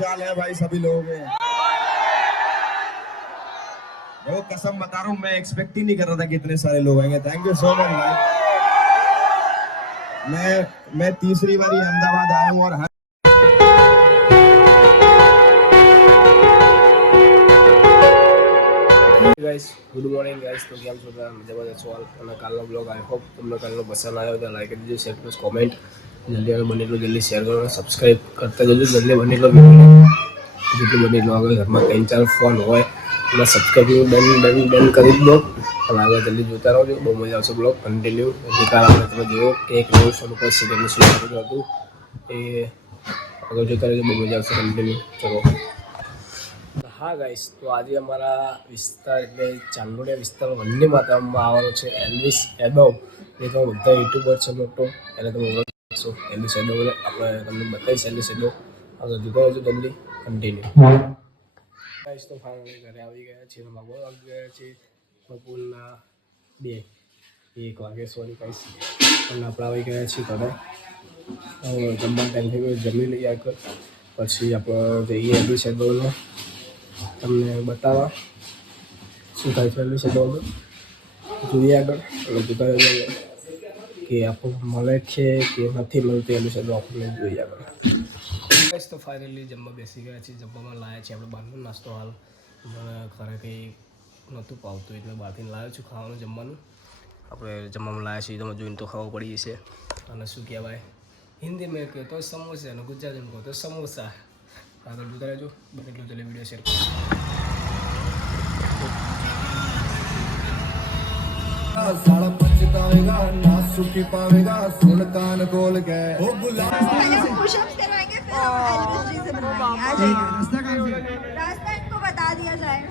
चाल है भाई सभी लोगों के? देखो कसम बता रहा हूँ, मैं एक्सपेक्ट ही नहीं कर रहा था कि इतने सारे लोग आएंगे। थैंक यू सो मच भाई। मैं तीसरी बार अहमदाबाद आया हूँ और गाइस गुड मॉर्निंग गाइस। तो કેમ છો મજામાં સવાલ અને કાલનો બ્લોગ આઈ હોપ તમને કાલનો પસંદ આવ્યો તો લાઈક કરી દેજો, શેર કરો, કોમેન્ટ જલ્દી આવે બને એટલું જલ્દી શેર કરો, સબસ્ક્રાઈબ કરતા જજો જલ્દી બને એટલો જેટલું બને એટલું આગળ ઘરમાં 3-4 ફોન હોય એટલે સબસ્ક્રાઈબ ડન કરી દો અને આગળ જલ્દી જોતા રહો. બહુ મજા આવશે બ્લોગ કન્ટિન્યુ. જે કાલ આપણે તમે જોયો કે એક નવું શરૂ પર સિરિયલનું શૂટ કર્યું હતું એ આગળ જોતા રહેજો, બહુ મજા આવશે કન્ટિન્યુ. ચલો હા ગાઈસ, તો આજે અમારા વિસ્તાર એટલે ચાંદોડિયા વિસ્તાર વંદે માતરમમાં આવવાનો છે એલ્વિસ યાદવ. એ તો બધા યુટ્યુબર છે મોટો, એને તમે ઓળખશો એલ્વિસ યાદવને. આપણે તમને બતાવીશ એલ્વિસ યાદવ. આગળ જોતા રહેજો જલ્દી કન્ટિન્યુ. ગાઈસ તો ફાઇનલી ઘરે આવી ગયા છીએ, વાગવા વાગી ગયા છે બપોરના 1 વાગે સોરી ગાઈસ. અને આપણે આવી ગયા છીએ ઘરે. જમવાનો ટાઈમ થઈ ગયો, જમી લઈએ આગળ પછી આપણે જઈએ એલ્વિસ યાદવને તમને બતાવવા શું થાય છે એલ્વિસ યાદવ. જોઈએ આગળ અને જોતા રહેજો કે આપણું મળે છે કે નથી મળતું એલ્વિસ યાદવ આપણને જોઈએ આગળ. તો ફાઇનલી જમવા બેસી ગયા છીએ. જમવામાં લાવ્યા છીએ આપણે બહારનો નાસ્તો. હાલ મને ઘરે કંઈ નહોતું પાવતું એટલે બહારથી લાવ્યો છું ખાવાનું જમવાનું. આપણે જમવામાં લાવ્યા છીએ, તમે જોઈને તો ખાવા પડી જશે. અને શું કહેવાય હિન્દી મેં કહો તો સમોસા અને ગુજરાતીમાં કહો તો સમોસા. આગળ જોતા રહેજો, બને એટલું જલ્દી વિડીયો શેર કરો. साला पछताएगा ना सुखी पावेगा सुन कान खोल के ओ गुलाब पहले हम पुशअप्स करवाएंगे फिर हम एल्विस जी से बनवाएंगे. आ जाइए. रास्ता इनको बता दिया जाएगा.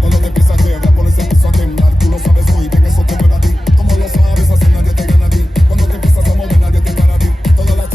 cuando te empieza a llevar pones el piso a temblar tú lo sabes muy bien eso te mueve a ti como lo sabes así nadie te gana a ti cuando te empiezas a mover nadie te para a ti todas las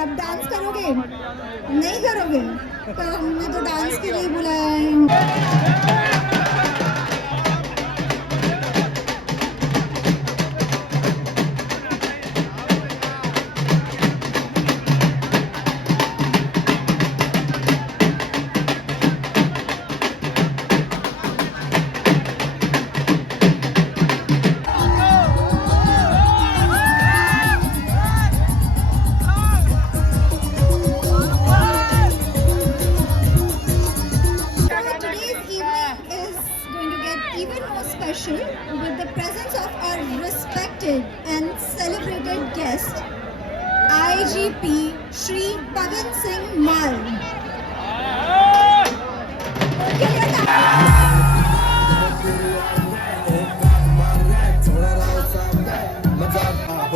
आप dance करोगे नहीं करोगे तो हमने तो dance के लिए बुलाया है. Special with the presence of our respected and celebrated guest IGP Shri Pavan Singh Mal.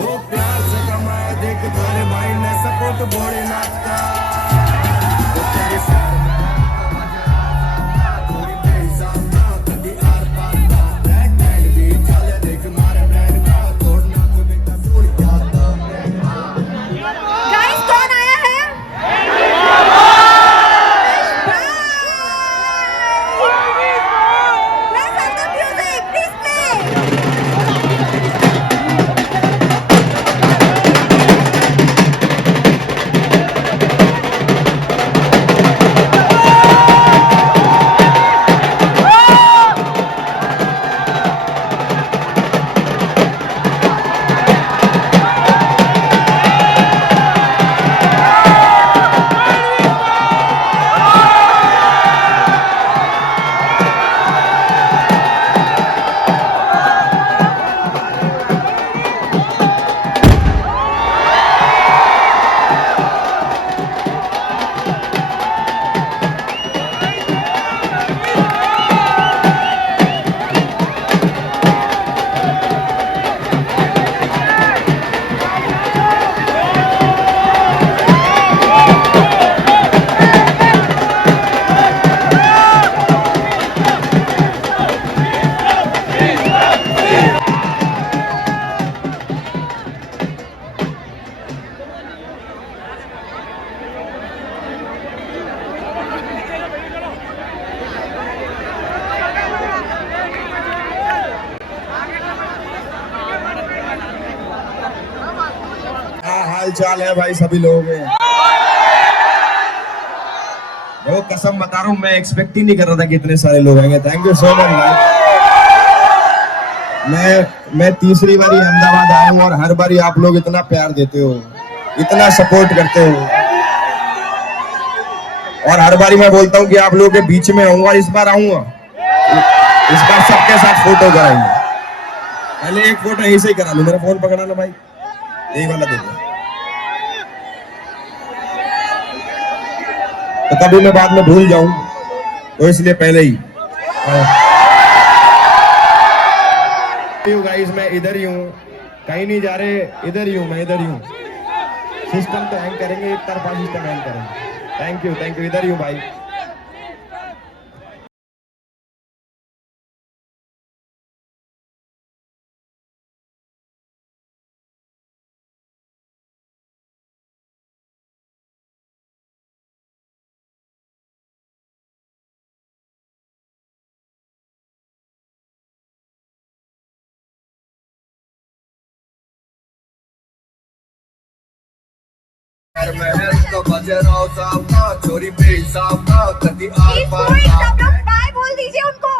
ओ प्यार से कमाया देख तुम्हारे भाई ने सपोर्ट बोले नाचता हाल चाल है भाई सभी लोगों के? देखो कसम बता रहा हूँ, मैं एक्सपेक्ट ही नहीं कर रहा था कि इतने सारे लोग आएंगे। थैंक यू सो मच भाई। मैं तीसरी बारी अहमदाबाद आया हूँ और हर बारी आप लोग इतना प्यार देते हो, इतना सपोर्ट करते हो, और हर बारी मैं बोलता हूँ कि आप लोगों के बीच में आऊंगा। इस बार आऊंगा, इस बार सबके साथ फोटो कराएंगे। पहले एक फोटो यहीं से ही करा लूं। मेरा फोन पकड़ा ना भाई, यही वाला दे दो, तो कभी मैं बाद में भूल जाऊं, तो इसलिए पहले ही। गाइस मैं इधर ही हूँ, कहीं नहीं जा रहे, इधर ही हूँ, मैं इधर ही हूँ। सिस्टम तो हैंग करेंगे, एक तरफा सिस्टम हैंग करेंगे। थैंक यू, इधर ही हूँ भाई। चोरी पे हिसाब ना कभी आर पार सब लोग बाय बोल दीजिए उनको।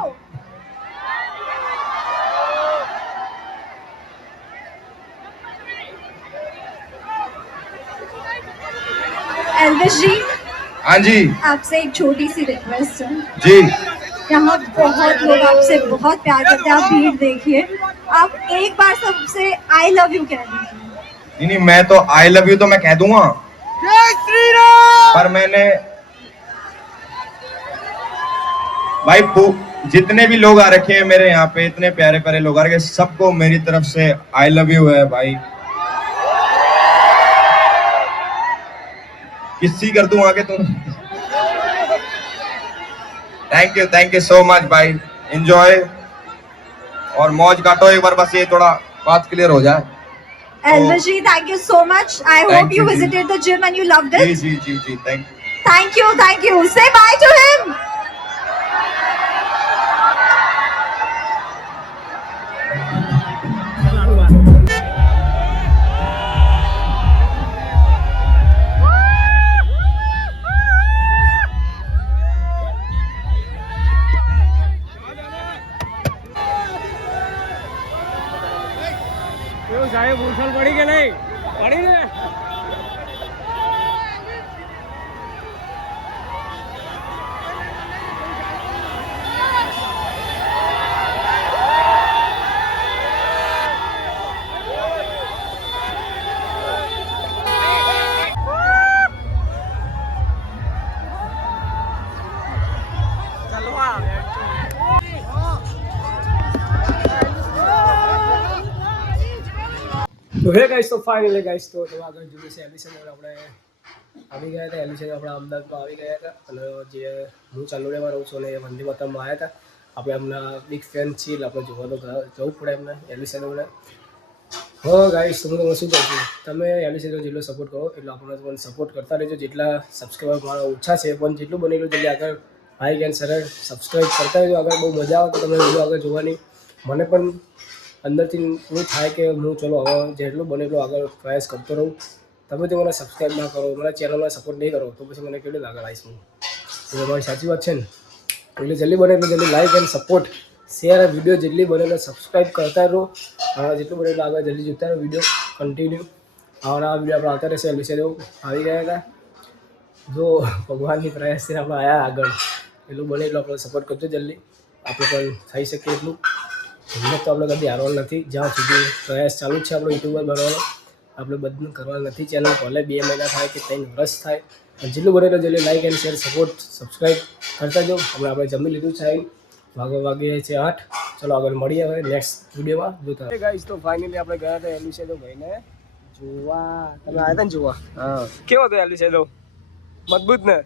एल्विश जी, हाँ जी आपसे एक छोटी सी रिक्वेस्ट है। जी। यहाँ बहुत लोग आपसे बहुत प्यार करते हैं, आप भीड़ देखिए, आप एक बार सबसे आई लव यू कह दीजिए। नहीं, मैं तो आई लव यू तो मैं कह दूंगा, पर मैंने भाई जितने भी लोग आ रखे हैं मेरे यहाँ पे, इतने प्यारे प्यारे लोग आ रखे हैं, सबको मेरी तरफ से आई लव यू है भाई। किसी कर दूं आगे तुम। थैंक यू सो मच भाई। एंजॉय और मौज काटो एक बार, बस ये थोड़ा बात क्लियर हो जाए। Elvis ji, thank you so much. I hope you visited the gym and you loved it. Ji, thank you. Thank you. Say bye to him. સાહેબ ઉછળ પડી કે નહીં પડી ને તો હે ગાઈસ, તો ફાઇનલી ગાઈસ તો આગળ જોઈએ છે એલિસન આપણે આવી ગયા હતા. એલિસન આપણા અમદાવાદમાં આવી ગયા હતા અને જે હું ચાલુડિયામાં રહું છું અને એ વંદે માતરમમાં આવ્યા હતા. આપણે એમના બિગ ફેન છીએ એટલે આપણે જોવા તો જવું પડે એમને એલિસનોને. હા ગાઈસ, હું તમને શું કહું છું, તમે એલિસનનો જેટલો સપોર્ટ કરો એટલો આપણને તમને સપોર્ટ કરતા રહેજો. જેટલા સબસ્ક્રાઈબર મારા ઓછા છે પણ જેટલું બને એટલું જલ્દી આગળ લાઈક એન્ડ સરળ સબસ્ક્રાઈબ કરતા રહેજો. આગળ બહુ મજા આવે તો તમને વિડીયો આગળ જોવાની મને પણ અંદરથી એવું થાય કે હું ચલો હવે જેટલું બને એટલું આગળ પ્રયાસ કરતો રહું. તમે જો મને સબસ્ક્રાઈબ ના કરો, મારા ચેનલમાં સપોર્ટ નહીં કરો તો પછી મને કેવી આગળ આવીશ હું? તો તમારી સાચી વાત છે ને? એટલે જલ્દી બને એટલું જલ્દી like and support share video જેટલી બને એટલે સબસ્ક્રાઈબ કરતા રહો. જેટલું બને એટલું આગળ જલ્દી જોતા રહો વિડીયો કન્ટિન્યુ. આવવાના વિડીયો આપણે આવતા રહેશે. વિશે આવી ગયા હતા. જો ભગવાનની પ્રયાસથી આપણે આવ્યા આગળ, એટલું બને એટલું આપણે સપોર્ટ કરજો જલ્દી. આપણે પણ થઈ શકે એટલું. હિંમત તો આપણે કદી હારવાનું નથી. જ્યાં સુધી પ્રયાસ ચાલુ જ છે આપણો યુટ્યુબર બનવાનો, આપણે બધું કરવાનું નથી. ચેનલ ભલે 2 મહિના થાય કે 3 વર્ષ થાય, જેટલું બને એટલું જલ્દી like and share support subscribe કરતા જાઓ. હમણાં આપણે જમી લીધું છે, વાગે છે 8. ચલો આગળ મળીએ હવે નેક્સ્ટ વિડીયોમાં જોતા. ગાઈસ, તો ફાઇનલી આપણે ગયા હતા એલિસે તો ભાઈને જોવા. તમે આવ્યા હતા ને જોવા? હા. કેવો હતો એલિસે તો? મજબૂત ને?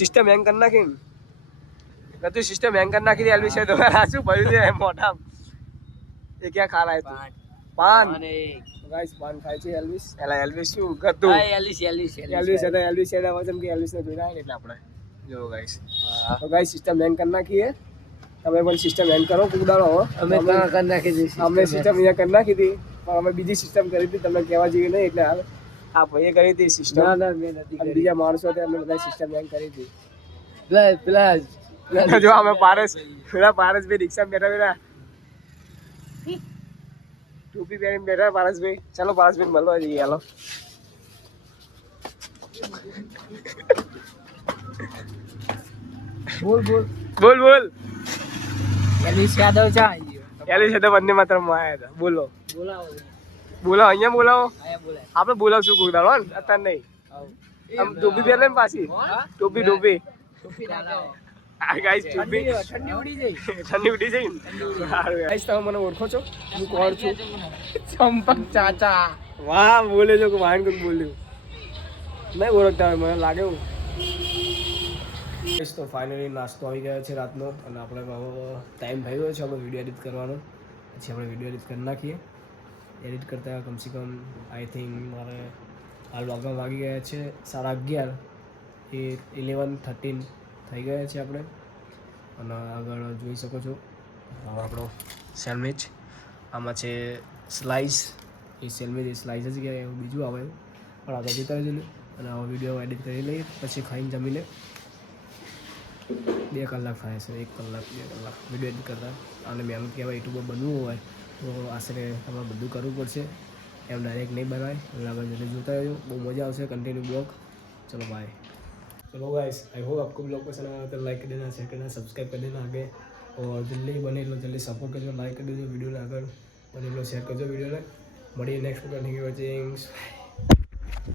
સિસ્ટમ હેંગ કરી નાખી ને? બધું સિસ્ટમ હેંગ કરી નાખી હતી એલિસે તો. શું ભર્યું છે મોઢા? એ ક્યાં ખા રહ્યા હતા? પાન. ગાઈસ પાન ખાય છે એલ્વિસ. એલા એલ્વિસ શું કરતું? એલ્વિસ હતા. એલ્વિસ એના વજન કે એલ્વિસ ને જોઈ રહ્યા એટલે આપણે જો ગાઈસ. તો ગાઈસ સિસ્ટમ હેંગ કરી નાખીએ. તમે પણ સિસ્ટમ હેંગ કરો કુડાળો. અમે કરી નાખી દીધી. અમે સિસ્ટમ અહીંયા કરી નાખી હતી પણ અમે બીજી સિસ્ટમ કરી હતી, તમને કહેવા જેવી નહીં એટલે આ ભાઈએ કરી હતી સિસ્ટમ. ના ના મેં નથી અને કરી. બીજા માણસો હતા એમને બધા સિસ્ટમ બેંક કરી હતી. પેલા જો અમે પેલા પારસભાઈ રિક્ષા બેઠા બેઠા ટોપી પહેરીને બેઠા પારસભાઈ. ચાલો પારસભાઈ મળવા જઈએ. હાલો બોલ બોલ બોલ બોલ. એલિસ યાદવ ચા આવી ગયો. એલી સાથે વંદે માતરમમાં આવ્યા હતા. બોલો બોલાવો બોલાવો, અહીંયા બોલાવો. આયા બોલાય. આપણે બોલાવશું કોઈ દાડો ને, અત્યારે નહીં. આમ ટોપી પહેરે ને પાછી ટોપી ટોપી. ટોપી નાખો. આ ગાઈસ ટોપી ઠંડી ઉડી જાય. ઠંડી ઉડી જાય ને. સારું ગાઈસ, તમે મને ઓળખો છો? હું કોણ છું? ચંપક ચાચા. વાહ, બોલે છો કે વાહન કોઈ બોલ્યું નહીં ઓળખતા હોય, મને લાગે હું. તો ફાઇનલી નાસ્તો આવી ગયો છે રાતનો, અને આપણે ટાઈમ થઈ ગયો છે આપણે વિડીયો એડિટ કરવાનો. પછી આપણે વિડીયો એડિટ કરી નાખીએ. એડિટ કરતાં કમસે કમ આઈ થિંક મારે હાલ વાગી ગયા છે 11:30. એ 11:13 થઈ ગયા છે આપણે. અને આગળ જોઈ શકો છો આપણો સેન્ડવિચ. આમાં છે સ્લાઇસ. એ સેન્ડવિચ એ સ્લાઇસ જ કહેવાય, એવું બીજું આવે પણ આગળ જોતા રહેજો. અને આવો વિડીયો એડિટ કરી લઈએ, પછી ખાઈને જમીને 2 કલાક થાય છે. 1 કલાક 2 કલાક વિડીયો એડિટ કરતા. અને મહેનત કહેવાય, યુટ્યુબ પર બનવું હોય તો આશરે તમારે બધું કરવું પડશે. એમ ડાયરેક્ટ નહીં બનાય. એટલે આગળ જલ્દી જોતા રહેજો, બહુ મજા આવશે. Continue blog. चलो बाय. चलो गाइस, आई होप आपको ब्लॉग पसंद आया तो लाइक कर देना, शेयर करना, सब्सक्राइब कर देना आगे. और जल्दी बने लो, जल्दी सपोर्ट करજો, लाइक कर देજો वीडियो ने, આગળ બને લો શેર કરજો વીડિયોને. મળીએ નેક્સ્ટ વખત. Thank you for watching.